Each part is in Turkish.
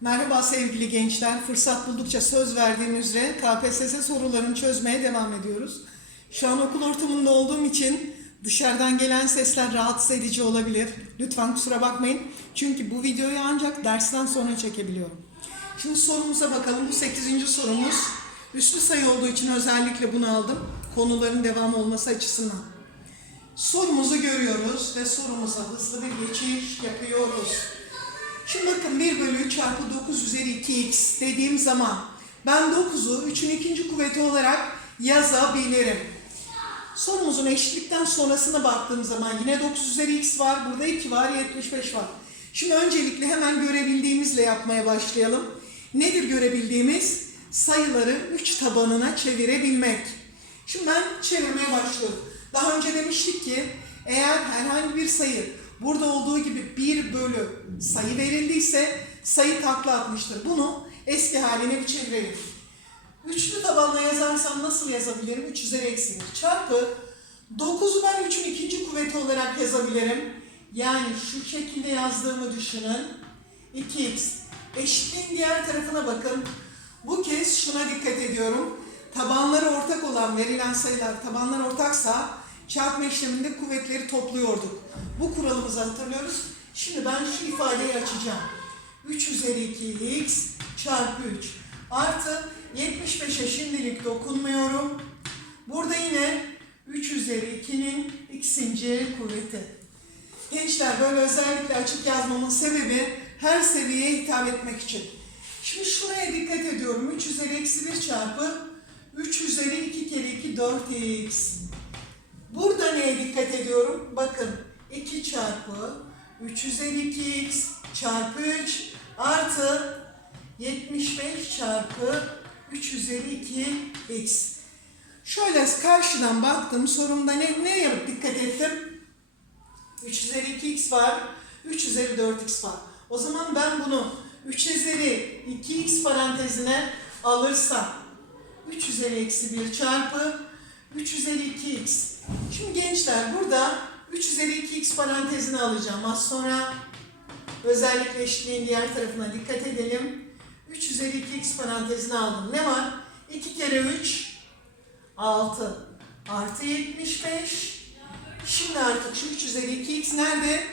Merhaba sevgili gençler. Fırsat buldukça söz verdiğim üzere KPSS sorularını çözmeye devam ediyoruz. Şu an okul ortamında olduğum için dışarıdan gelen sesler rahatsız edici olabilir. Lütfen kusura bakmayın. Çünkü bu videoyu ancak dersten sonra çekebiliyorum. Şimdi sorumuza bakalım. Bu 8. sorumuz. Üslü sayı olduğu için özellikle bunu aldım. Konuların devam olması açısından. Sorumuzu görüyoruz ve sorumuza hızlı bir geçiş yapıyoruz. Şimdi bakın 1 bölü 3 çarpı 9 üzeri 2x dediğim zaman ben 9'u 3'ün ikinci kuvveti olarak yazabilirim. Sorumuzun eşitlikten sonrasına baktığım zaman yine 9 üzeri x var, burada 2 var, 75 var. Şimdi öncelikle hemen görebildiğimizle yapmaya başlayalım. Nedir görebildiğimiz? Sayıları 3 tabanına çevirebilmek. Şimdi ben çevirmeye başlıyorum. Daha önce demiştik ki eğer herhangi bir sayı burada olduğu gibi 1 bölü sayı verildiyse sayı takla atmıştır. Bunu eski haline bir çevirelim. Üçlü tabanla yazarsam nasıl yazabilirim? 3 üzeri eksi 1 çarpı 9'u ben 3'ün ikinci kuvveti olarak yazabilirim. Yani şu şekilde yazdığımı düşünün. 2x. Eşitliğin diğer tarafına bakın. Bu kez şuna dikkat ediyorum. Tabanları ortak olan verilen sayılar tabanlar ortaksa çarpma işleminde kuvvetleri topluyorduk. Bu kuralımızı hatırlıyoruz. Şimdi ben şu ifadeyi açacağım. 3 üzeri 2x çarpı 3 artı 75'e şimdilik dokunmuyorum. Burada yine 3 üzeri 2'nin x'inci kuvveti. Gençler böyle özellikle açık yazmamın sebebi her seviyeye hitap etmek için. Şimdi şuraya dikkat ediyorum. 3 üzeri eksi 1 çarpı 3 üzeri 2 kere 2 4x. Burada neye dikkat ediyorum? Bakın 2 çarpı 3 üzeri 2x çarpı 3 artı 75 çarpı 3 üzeri 2x. Şöyle karşıdan baktım sorumda ne, ne yapıp dikkat ettim? 3 üzeri 2x var, 3 üzeri 4x var. O zaman ben bunu 3 üzeri 2x parantezine alırsam 3 üzeri eksi 1 çarpı 3 üzeri 2x. Şimdi gençler burada 3 üzeri 2x parantezine alacağım. Az sonra özellikle eşitliğin diğer tarafına dikkat edelim. 3 üzeri 2x parantezine aldım. Ne var? 2 kere 3 6 artı 75 Şimdi artık şu 3 üzeri 2x nerede?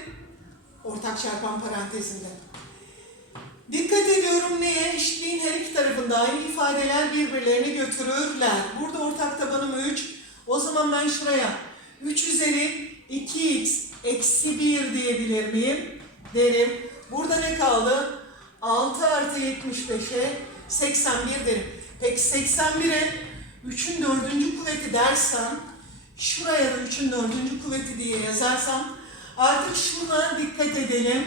Ortak çarpan parantezinde. Dikkat ediyorum neye? Eşitliğin her iki tarafında aynı ifadeler birbirlerini götürürler. Burada ortak tabanım 3. O zaman ben şuraya 3 üzeri 2x eksi 1 diyebilir miyim? Derim. Burada ne kaldı? 6 artı 75'e 81 derim. Peki 81'e 3'ün dördüncü kuvveti dersem şuraya da 3'ün dördüncü kuvveti diye yazarsam artık şuna dikkat edelim.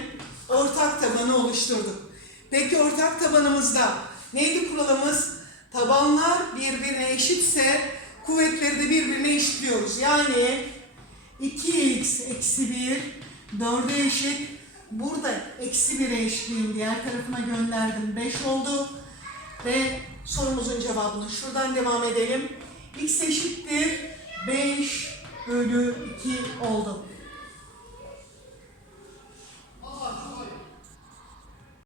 Ortak tabanı oluşturduk. Peki ortak tabanımızda neydi kuralımız? Tabanlar birbirine eşitse kuvvetleri de birbirine eşitliyoruz. Yani 2x eksi 1 4'e eşit. Burada eksi 1'e eşitleyeyim. Diğer tarafına gönderdim. 5 oldu. Ve sorumuzun cevabını şuradan devam edelim. x eşittir 5 bölü 2 oldu.